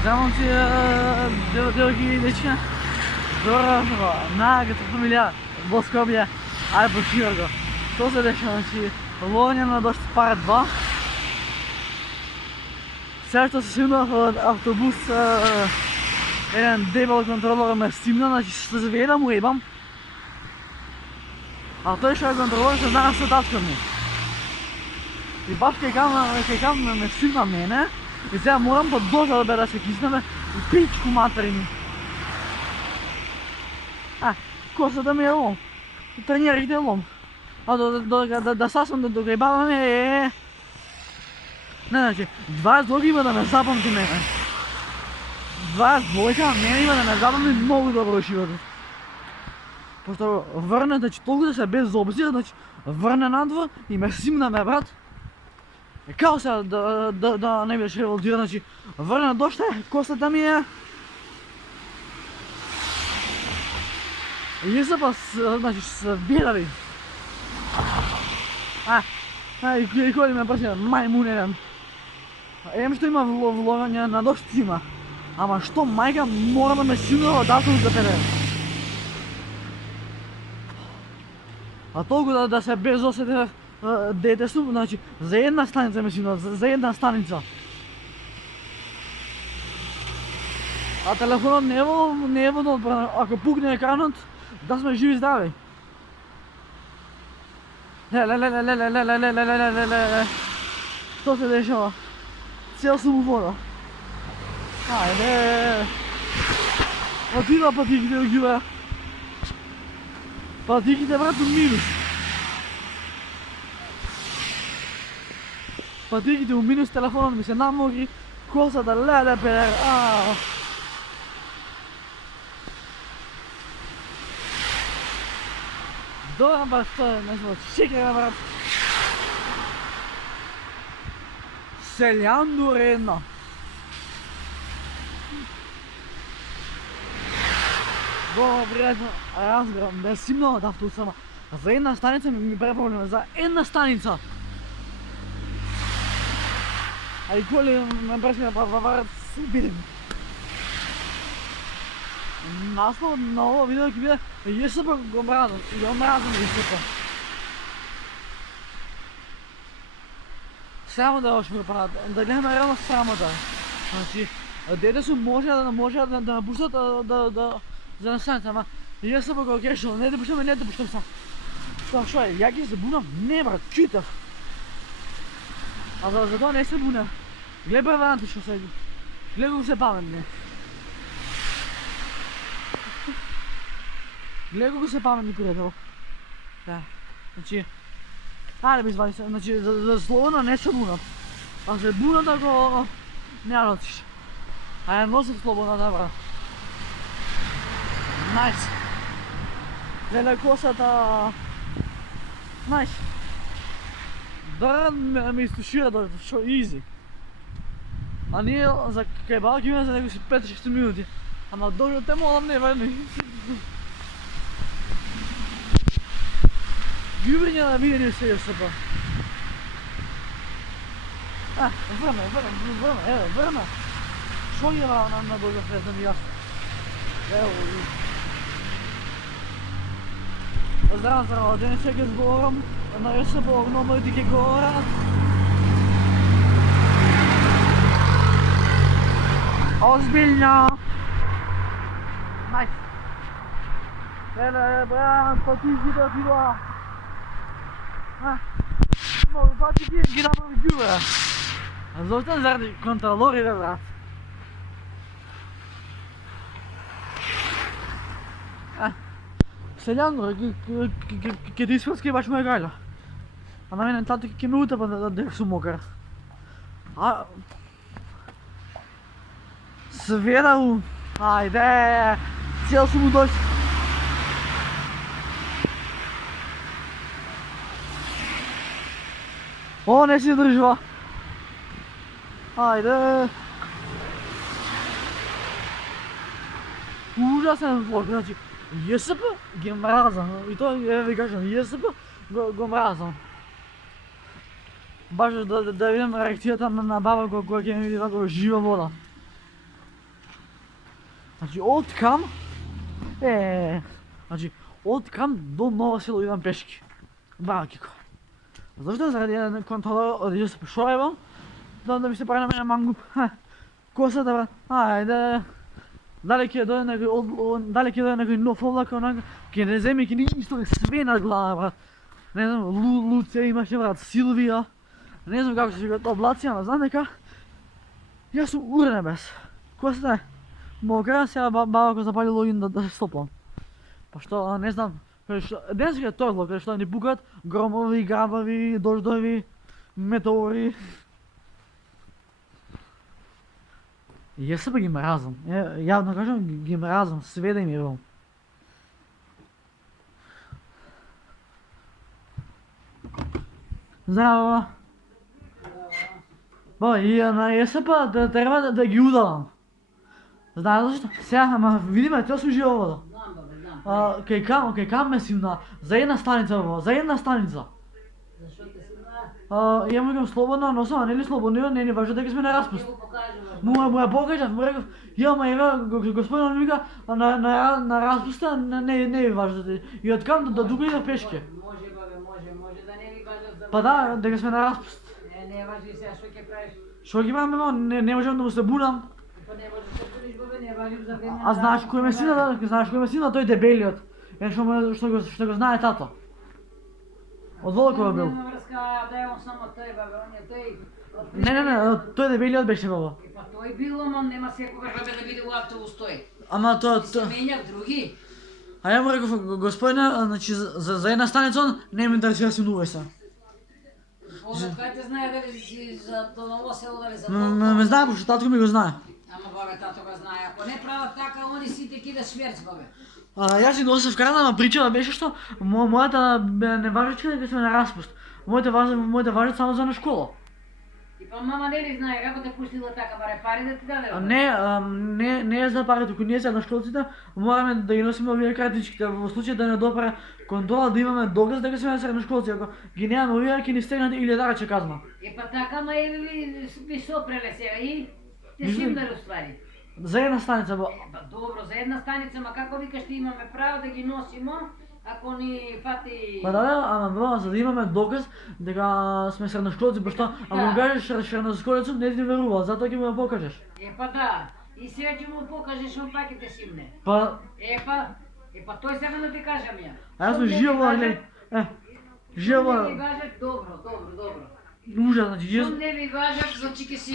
Вземам си девојки и дечка. Добро, на като фамилија, во Скопје, ајде почивар го. Што се дешава, значи, ловење на дошт пара 2. Сега што се симнав од автобус, еден дебел контролор ме стимна, значи се заведа му ебам. А тој што е контролор се знае со татко ми. И баш кај кам ме стимна мене, и сега морам подолжа да бе да се киснеме и пичку материни. Косата ми е лом. Тренирахте лом. А да сасвам до кај баба ми е... Не, значи, 20 долги има да ме запамти мене. 20 двојка, мене има да ме запамти многу добро животот. Пошто врне, значи, толку да се без обзир, значи, врне надвор и ме симна ме брат. И као сега да не бидеш револтиран, значи, врне доште, косата ми е... И се па, значи, се бидави. И кој ме прсија, мајмун еден. Ем што има влогање на дошт има. Ама што мајка мора да ме симнува да се запере. А толку да се без осете дете сум, значи, за една станица ме симнува, за една станица. А телефонот не е водно, ако пукне екранот, да сме живи здрави. Што се дешава? Цел сум у вода. Ајде. Отида патиките у ѓубе. Патиките брат у минус. Патиките у минус, телефонот ми се намокри, косата леле педер. Добра брат, тоа е нешто шекера брат. Селјан едно. Добро пријатно, разбирам, да си много автобусама. За една станица ми препроблема, за една станица. А и коли ме пресмија па варат се бидем. Наслов на ово видео ќе биде ЈСП го мразам, и го мразам ЈСП. Срамо да още ме прават, да гледаме реално срамота. Значи, дете су може да напуштат за настаница, ама ЈСП го грешил, не допуштам са. Тоа шо е, ја ги се бунам? Не брат, читав. А за тоа не се буна. Гледай преваранти што се, гледай го се паметне. Гледай го се паметни курето. Да, значи, ајде би извади се, значи за слободно не се бунат. А се бунат ако не ја носиш. А ја носиш слободно, да брат. Најс. Леле косата... Најс. Да ме изтушира да шо изи. А ние за кај балки имаме за некои 5-6 минути. Ама дожо те молам не верни. Ѓубрење на видење се ЈСП. Врна. Шо ги на дожо фрезна ми јас? Ево. Здраво, денес ќе зборам на ЈСП, огномојти ќе говорат. Озбилно! Најс! Леле, брат, патиките отидоа. Многу патики ги направи ѓубе. А зошто заради контролорите, брат? Селјан, ке ти испрски баш моја гајла. А на мене тато ке ме утапа да сум мокар. Сведал, ајде, цел сум у дошт. О, не си држува. Ајде. Ужасен влог, значи, ЈСП ги мразам, и тоа ви кажам, ЈСП го мразам. Баш да видам реакцијата на баба која ќе ми види вако жива вода. Значи од кам до Ново село идам пешки. Браво, Кико. Зашто? Заради една контрола од Јосип Шоево, да ми се прави на мене мангуп. Косата, брат, ајде. Дали ќе дојде некој нов облак, онака, ќе не земе, ќе ни истори све на глава, брат. Не знам, Луце имаше, брат, Силвија. Не знам како се викаат облаци, ама знам дека јас сум урне без. Косата е мокра, сега баба го запали логин да се стопам. Па што, не знам, денес е тој каде што ни пукат громови, грабави, дождови, метеори. Јас себе ги мразам, јавно кажам, ги мразам, све да им ирвам. Здраво! Баба, јас сепа треба да ги удалам. Знаеш зашто? Сега, ама видиме, тоа сум живо вода. Кај кам ме симна, за една станица баба, за една станица. Зашо те симна? Ја му викам слободно, но сама, нели слободно, не важи дека сме на распуст. Му ја покажав, му реков, ја ева, господинот ми вика, на распуста не ви важи. И откам да тука идав пешке. Може бабе, може да не ви важат за... Па да, дека сме на распуст. Не важи сега, што ќе правиш? Што ги правам, не можам да му се бунам. Па не можеш да будиш бабе, не важи за време. А знаеш кој ме сина, тој дебелиот. Што го знае тато. Од Волкова бил. Нема врска, да е он само тој бабе, он е тој. Не, тој дебелиот беше баба. Па тој бил, ама нема секогаш бабе да биде у автобус тој. Ама тоа... Се менјав други. А ја му реков, господине, значи за една станица он не ми интересира синувај се. Бога, кај те знае дали си за Ново село, дали за Ме знае, пошто татко ми го знае. Ама бабе, тато го знае. Ако не прават така, они сите кида шверц бабе. Јас и носев крана, ама причава беше што мојата не важечка дека сме на распуст. Мојата важат само за на школа. И па мама не ли знае како те пуштила така, баре пари да ти даде? Не е за пари, туку ние се на школците мораме да ги носиме овие кратичките, во случај да не допара контрола, да имаме доказ дека сме на средношколци, ако ги немаме овие ќе ни стегнат 1000 казна. Па така, ма ви сопреле сега и те симнали уствари. За една станица, Па добро, за една станица, ма како викаш ти имаме право да ги носимо, ако ни фати... Па да, ама за да имаме доказ дека сме средношколци, пошто ако го кажеш средношколецот не ти верува, затоа ќе му ја покажеш. Па да, и сега ќе му покажеш, он пак ќе те симне. Па Па тој сега да ти кажам ја. а јас сум живо, гледај. Живо. Не ви важат, добро. Ужас, значи Шум не ви важат, значи ќе си